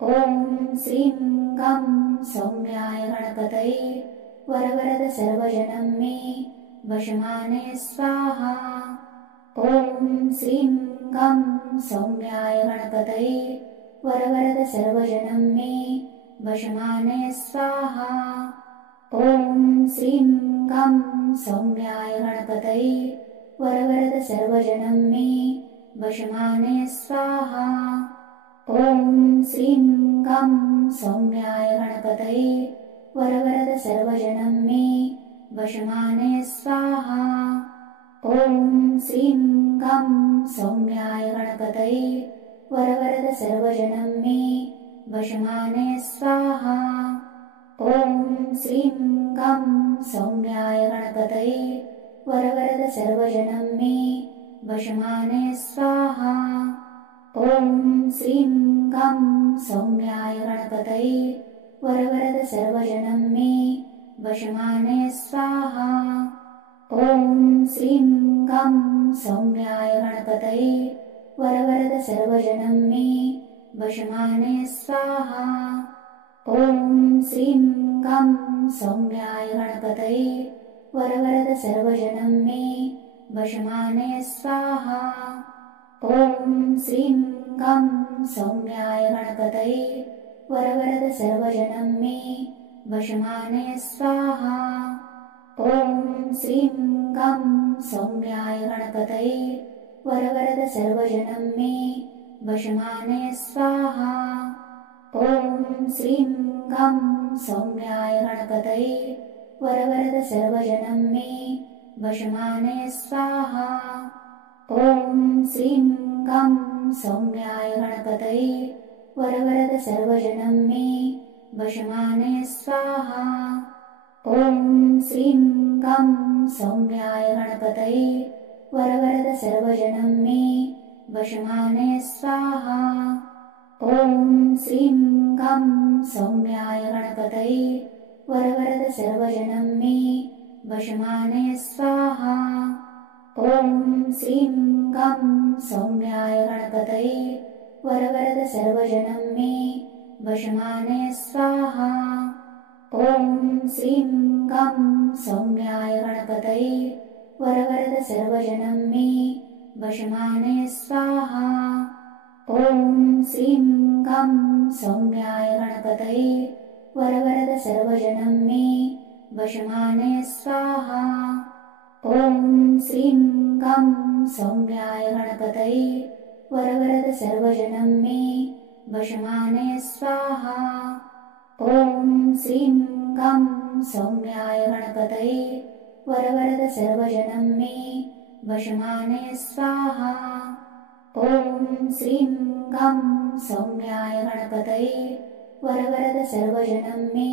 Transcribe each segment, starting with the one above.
ॐ श्रीं गं सौम्याय गणपतये वरवरद सर्वजनं मे वशमानय स्वाहा। ॐ श्रीं गं सौम्याय गणपतये वरवरद सर्वजनं मे वशमानय स्वाहा। ॐ श्रीं गं सौम्याय गणपतये वरवरद सर्वजनं मे वशमानय स्वाहा। ॐ श्रीं गं सौम्याय गणपतये वरवरद सर्वजनं मे वशमानय स्वाहा। ॐ श्रीं गं सौम्याय गणपतये वरवरद सर्वजनं मे वशमानय स्वाहा। ॐ श्रीं गं सौम्याय गणपतये वरवरद सर्वजनं मे वशमानय स्वाहा। ॐ श्रीं गं सौम्याय गणपतये वरवरद सर्वजनं मे वशमानय स्वाहा। ॐ श्रीं गं सौम्याय गणपतये वरवरद सर्वजनं मे वशमानय स्वाहा। ॐ श्रीं गं सौम्याय गणपतये वरवरद सर्वजनं मे वशमानय स्वाहा। ॐ श्रीं गं सौम्याय गणपतये वरवरद सर्वजनं मे वशमानय स्वाहा। ॐ श्रीं गं सौम्याय गणपतये वरवरद सर्वजनं मे वशमानय स्वाहा। ॐ श्रीं गं सौम्याय गणपतये वरवरद सर्वजनं मे वशमानय स्वाहा। ॐ श्रीं गं सौम्याय गणपतये वरवरद सर्वजनं मे वशमानय स्वाहा। ॐ श्रीं गं सौम्याय गणपतये वरवरद सर्वजनं मे वशमानय स्वाहा। ॐ श्रीं गं सौम्याय गणपतये वरवरद सर्वजनं मे वशमानय स्वाहा। ॐ श्रीं गं सौम्याय गणपतये वरवरद सर्वजनं मे वशमानय स्वाहा। ॐ श्रीं गं सौम्याय गणपतये वरवरद सर्वजनं मे वशमानय स्वाहा। ॐ श्रीं गं सौम्याय गणपतये वरवरद सर्वजनं मे वशमानय स्वाहा। ॐ श्रीं गं सौम्याय गणपतये वरवरद सर्वजनं मे वशमानय स्वाहा। ॐ श्रीं गं सौम्याय गणपतये वरवरद सर्वजनं मे वशमानय स्वाहा। ॐ श्रीं गं सौम्याय गणपतये वरवरद सर्वजनं मे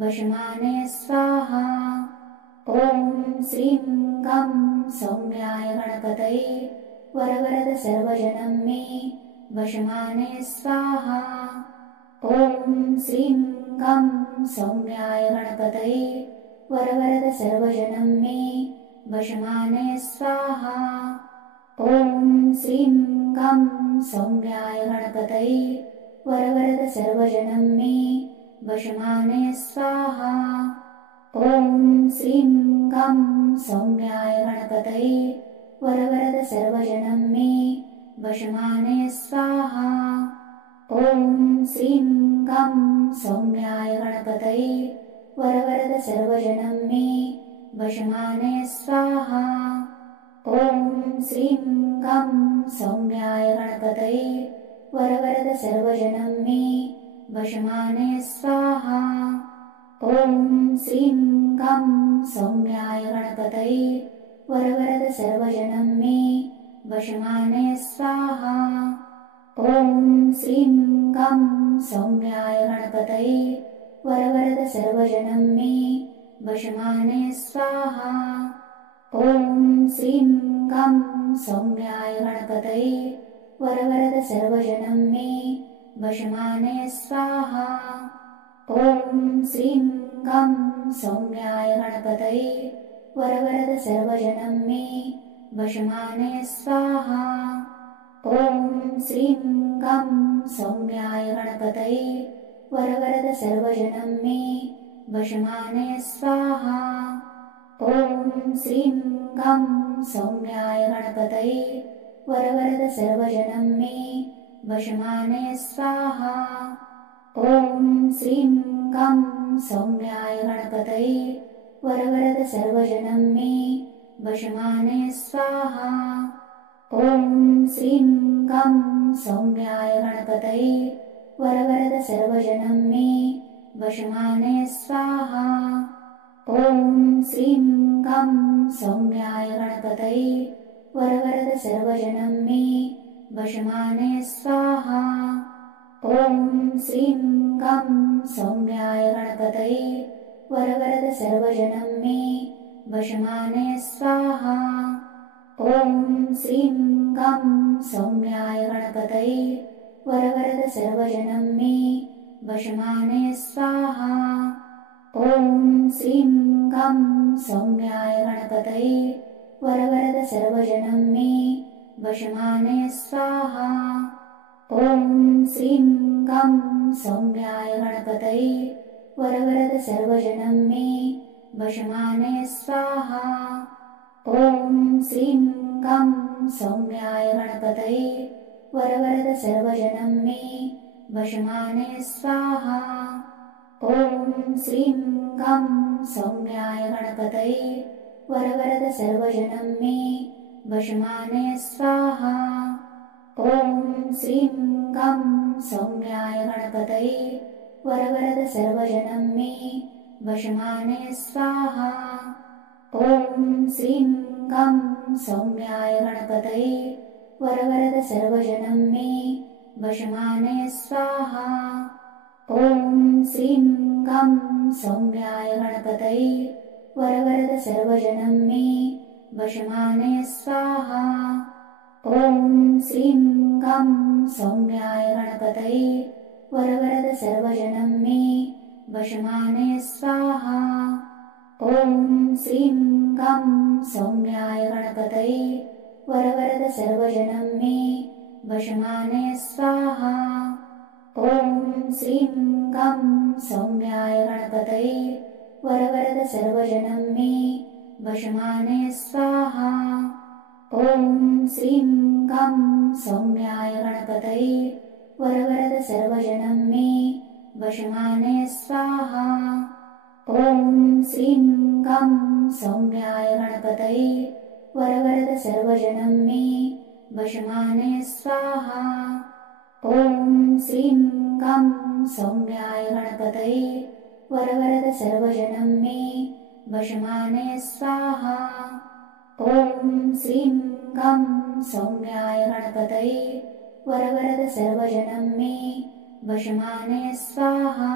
वशमानय स्वाहा। ॐ श्रीं गं सौम्याय गणपतये वरवरद सर्वजनं मे वशमानय स्वाहा। ॐ श्रीं गं सौम्याय गणपतये वरवरद सर्वजनं मे वशमानय स्वाहा। ॐ श्रीं गं सौम्याय गणपतये वरवरद सर्वजनं मे वशमानय स्वाहा। ॐ श्रीं गं सौम्याय गणपतये वरवरद सर्वजनं मे वशमानय स्वाहा। ॐ श्रीं गं सौम्याय गणपतये वरवरद सर्वजनं मे वशमानय स्वाहा। ॐ श्रीं गं सौम्याय गणपतये वरवरद सर्वजनं मे वशमानय स्वाहा। ॐ श्रीं गं सौम्याय गणपतये वरवरद सर्वजनं मे वशमानय स्वाहा। ॐ श्रीं गं सौम्याय गणपतये वरवरद सर्वजनं मे वशमानय स्वाहा। ॐ श्रीं गं सौम्याय गणपतये वरवरद सर्वजनं मे वशमानय स्वाहा। ॐ श्रीं गं सौम्याय गणपतये वरवरद सर्वजनं मे वशमानय स्वाहा। ॐ श्रीं गं सौम्याय गणपतये वरवरद सर्वजनं मे वशमानय स्वाहा। ॐ श्रीं गं सौम्याय गणपतये वरवरद सर्वजनं मे वशमानय स्वाहा। ॐ श्रीं गं सौम्याय गणपतये वरवरद सर्वजनं मे वशमानय स्वाहा। ॐ श्रीं गं सौम्याय गणपतये वरवरद सर्वजनं मे वशमानय स्वाहा। ॐ श्रीं गं सौम्याय गणपतये वरवरद सर्वजनं मे वशमानय स्वाहा। ॐ श्रीं गं सौम्याय गणपतये वरवरद सर्वजनं मे वशमानय स्वाहा। ॐ श्रीं गं सौम्याय गणपतये वरवरद सर्वजनं मे वशमानय स्वाहा। ॐ श्रीं गं सौम्याय गणपतये वरवरद सर्वजनं मे वशमानय स्वाहा। ॐ श्रीं गं सौम्याय गणपतये वरवरद सर्वजनं मे वशमानय स्वाहा। ॐ श्रीं गं सौम्याय गणपतये वरवरद सर्वजनं मे वशमानय स्वाहा। ॐ श्रीं गं सौम्याय गणपतये वरवरद सर्वजनं मे वशमानय स्वाहा। ॐ श्रीं गं सौम्याय गणपतये वरवरद सर्वजनं मे वशमानय स्वाहा। ॐ श्रीं गं सौम्याय गणपतये वरवरद सर्वजनं मे वशमानय स्वाहा। ॐ श्रीं गं सौम्याय गणपतये वरवरद सर्वजनं मे वशमानय स्वाहा। ॐ श्रीं गं सौम्याय गणपतये वरवरद सर्वजनं मे वशमानय स्वाहा। ॐ श्रीं गं सौम्याय गणपतये वरवरद सर्वजनं मे वशमानय स्वाहा। ॐ श्रीं गं सौम्याय गणपतये वरवरद सर्वजनं मे वशमानय स्वाहा। ॐ श्रीं गं सौम्याय गणपतये वरवरद सर्वजनं मे वशमानय स्वाहा। ॐ श्रीं गं सौम्याय गणपतये वरवरद सर्वजनं मे वशमानय स्वाहा। ॐ श्रीं गं सौम्याय गणपतये वरवरद सर्वजनं मे वशमानय स्वाहा। ॐ श्रीं गं सौम्याय गणपतये वरवरद सर्वजनं मे वशमानय स्वाहा।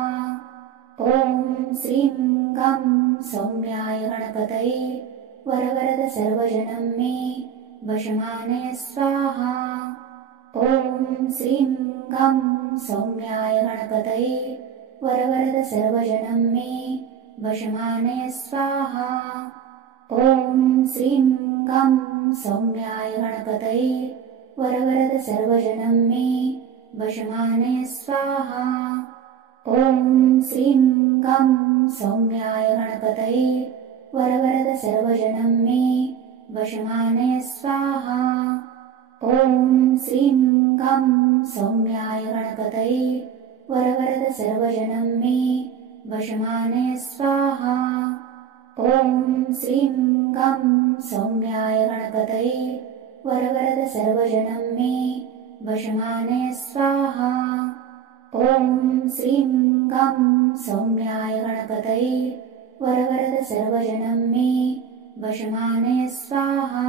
ॐ श्रीं गं सौम्याय गणपतये वरवरद सर्वजनं मे वशमानय स्वाहा। ॐ श्रीं गं सौम्याय गणपतये वरवरद सर्वजनं मे वशमानय स्वाहा। ॐ श्रीं गं सौम्याय गणपतये वरवरद सर्वजनं मे वशमानय स्वाहा। ॐ श्रीं गं सौम्याय गणपतये वरवरद सर्वजनं मे वशमानय स्वाहा। ॐ श्रीं गं सौम्याय गणपतये वरवरद सर्वजनं मे वशमानय स्वाहा। ॐ श्रीं गं सौम्याय गणपतये वरवरद सर्वजनं मे वशमानय स्वाहा। ॐ श्रीं गं सौम्याय गणपतये वरवरद सर्वजनं मे वशमानय स्वाहा।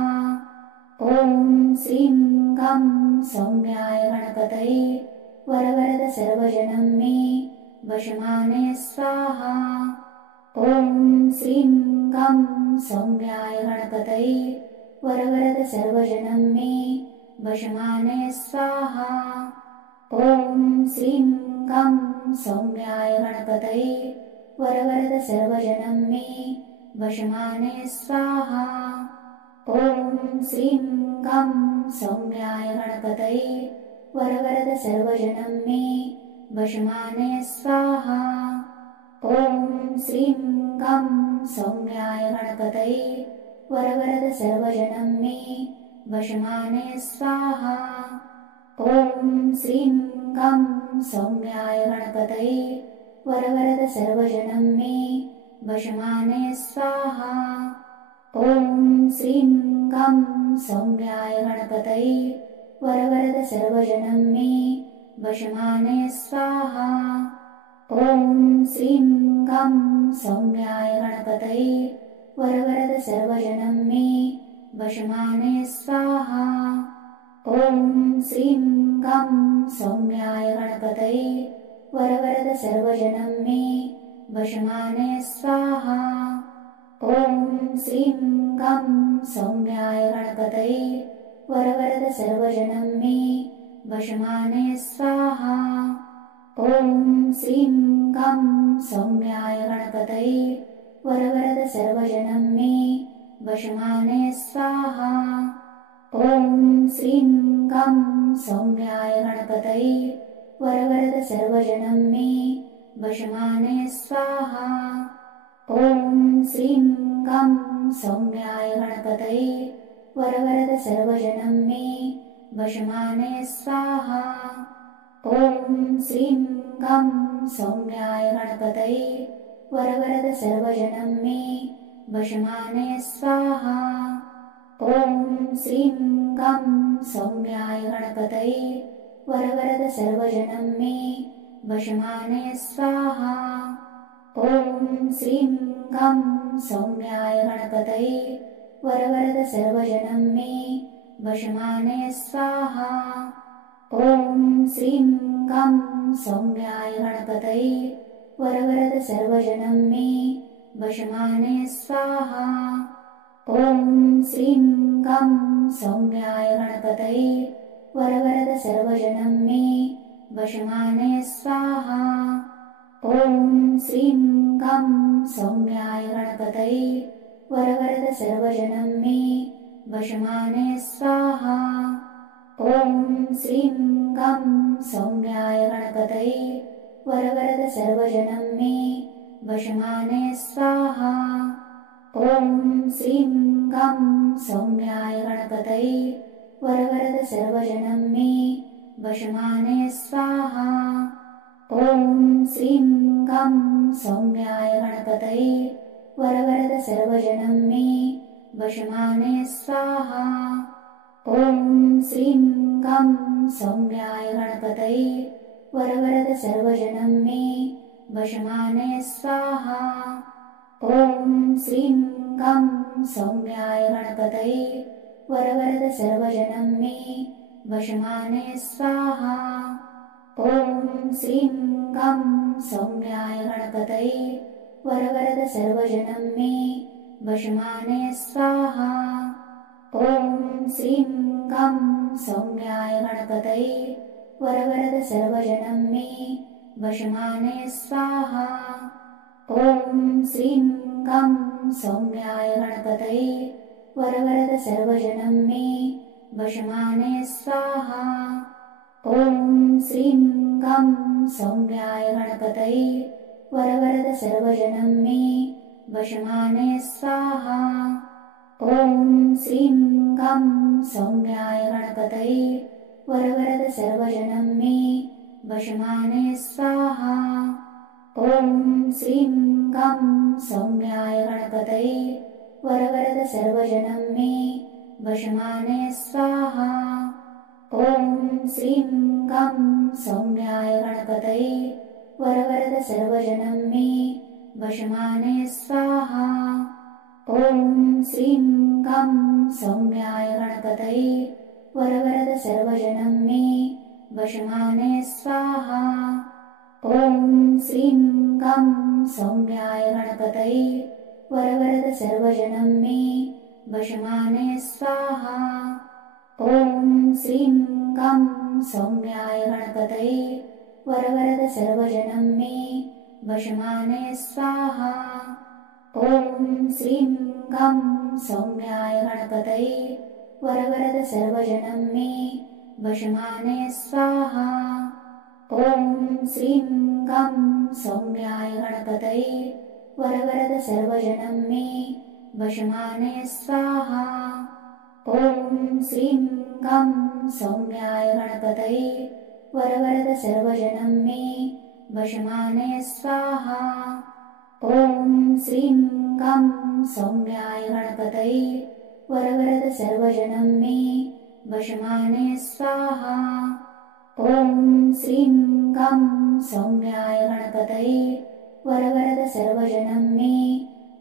ॐ श्रीं गं सौम्याय गणपतये वरवरद सर्वजनं मे वशमानय स्वाहा। ॐ श्रीं गं सौम्याय गणपतये वरवरद सर्वजनं मे वशमानय स्वाहा। ॐ श्रीं गं सौम्याय गणपतये वरवरद सर्वजनं मे वशमानय स्वाहा। ॐ श्रीं गं सौम्याय गणपतये वरवरद सर्वजनं मे वशमानय स्वाहा। ॐ श्रीं गं सौम्याय गणपतये वरवरद सर्वजनं मे वशमानय स्वाहा। ॐ श्रीं गं सौम्याय गणपतये वरवरद सर्वजनं मे वशमानय स्वाहा। ॐ श्रीं गं सौम्याय गणपतये वरवरद सर्वजनं मे वशमानय स्वाहा। ॐ श्रीं गं सौम्याय गणपतये वरवरद सर्वजनं मे वशमानय स्वाहा। ॐ श्रीं गं सौम्याय गणपतये वरवरद सर्वजनं मे वशमानय स्वाहा। ॐ श्रीं गं सौम्याय गणपतये वरवरद सर्वजनं मे वशमानय स्वाहा। ॐ श्रीं गं सौम्याय गणपतये वरवरद सर्वजनं मे वशमानय स्वाहा। ॐ श्रीं गं सौम्याय गणपतये वरवरद सर्वजनं मे वशमानय स्वाहा। ॐ श्रीं गं सौम्याय गणपतये वरवरद सर्वजनं मे वशमानय स्वाहा। ॐ श्रीं गं सौम्याय गणपतये वरवरद सर्वजनं मे वशमानय स्वाहा। ॐ श्रीं गं सौम्याय गणपतये वरवरद सर्वजनं मे वशमानय स्वाहा। ॐ श्रीं गं सौम्याय गणपतये वरवरद सर्वजनं मे वशमानय स्वाहा। ॐ श्रीं गं सौम्याय गणपतये वरवरद सर्वजनं मे वशमानय स्वाहा। ॐ श्रीं गं सौम्याय गणपतये वरवरद सर्वजनं मे वशमानय स्वाहा। ॐ श्रीं गं सौम्याय गणपतये वरवरद सर्वजनं मे वशमानय स्वाहा। ॐ श्रीं गं सौम्याय गणपतये वरवरद सर्वजनं मे वशमानय स्वाहा। ॐ श्रीं गं सौम्याय गणपतये वरवरद सर्वजनं मे वशमानय स्वाहा। ॐ श्रीं गं सौम्याय गणपतये वरवरद सर्वजनं मे वशमानय स्वाहा। ॐ श्रीं गं सौम्याय गणपतये वरवरद सर्वजनं मे वशमानय स्वाहा। ॐ श्रीं गं सौम्याय गणपतये वरवरद सर्वजनं मे वशमानय स्वाहा। ॐ श्रीं गं सौम्याय गणपतये वरवरद सर्वजनं मे वशमानय स्वाहा। ॐ श्रीं गं सौम्याय गणपतये वरवरद सर्वजनं मे वशमानय स्वाहा। ॐ श्रीं गं सौम्याय गणपतये वरवरद सर्वजनं मे वशमानय स्वाहा। ॐ श्रीं गं सौम्याय गणपतये वरवरद सर्वजनं मे वशमानय स्वाहा। ॐ श्रीं गं सौम्याय गणपतये वरवरद सर्वजनं मे वशमानय स्वाहा। ॐ श्रीं गं सौम्याय गणपतये वरवरद सर्वजनं मे वशमानय स्वाहा। ॐ श्रीं गं सौम्याय गणपतये वरवरद सर्वजनं मे वशमानय स्वाहा। ॐ श्रीं गं सौम्याय गणपतये वरवरद सर्वजनं मे वशमानय स्वाहा। ॐ श्रीं गं सौम्याय गणपतये वरवरद सर्वजनं मे वशमानय स्वाहा। ॐ श्रीं गं सौम्याय गणपतये वरवरद सर्वजनं मे वशमानय स्वाहा। ॐ श्रीं गं सौम्याय गणपतये वरवरद सर्वजनं मे वशमानय स्वाहा। ॐ श्रीं गं सौम्याय गणपतये वरवरद सर्वजनं मे वशमानय स्वाहा। ॐ श्रीं गं सौम्याय गणपतये वरवरद सर्वजनं मे वशमानय स्वाहा। ॐ श्रीं गं सौम्याय गणपतये वरवरद सर्वजनं मे वशमानय स्वाहा। ॐ श्रीं गं सौम्याय गणपतये वरवरद सर्वजनं मे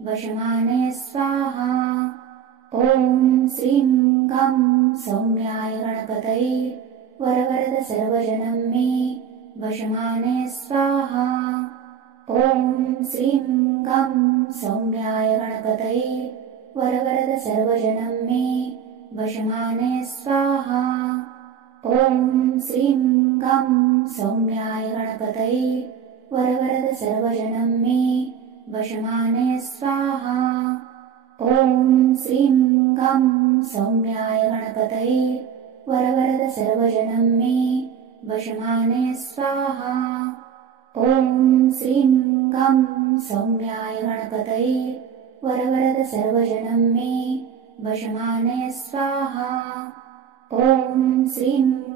वशमानय स्वाहा। ॐ श्रीं गं सौम्याय गणपतये वरवरद सर्वजनं मे वशमानय स्वाहा। ॐ श्रीं गं सौम्याय गणपतये वरवरद सर्वजनं मे वशमानय स्वाहा। ॐ श्रीं गं सौम्याय गणपतये वरवरद सर्वजनं मे वशमानय स्वाहा। ॐ श्रीं गं सौम्याय गणपतये वरवरद सर्वजनं मे वशमानय स्वाहा। ॐ श्रीं गं सौम्याय गणपतये वरवरद सर्वजनं मे वशमानय स्वाहा। ॐ श्रीं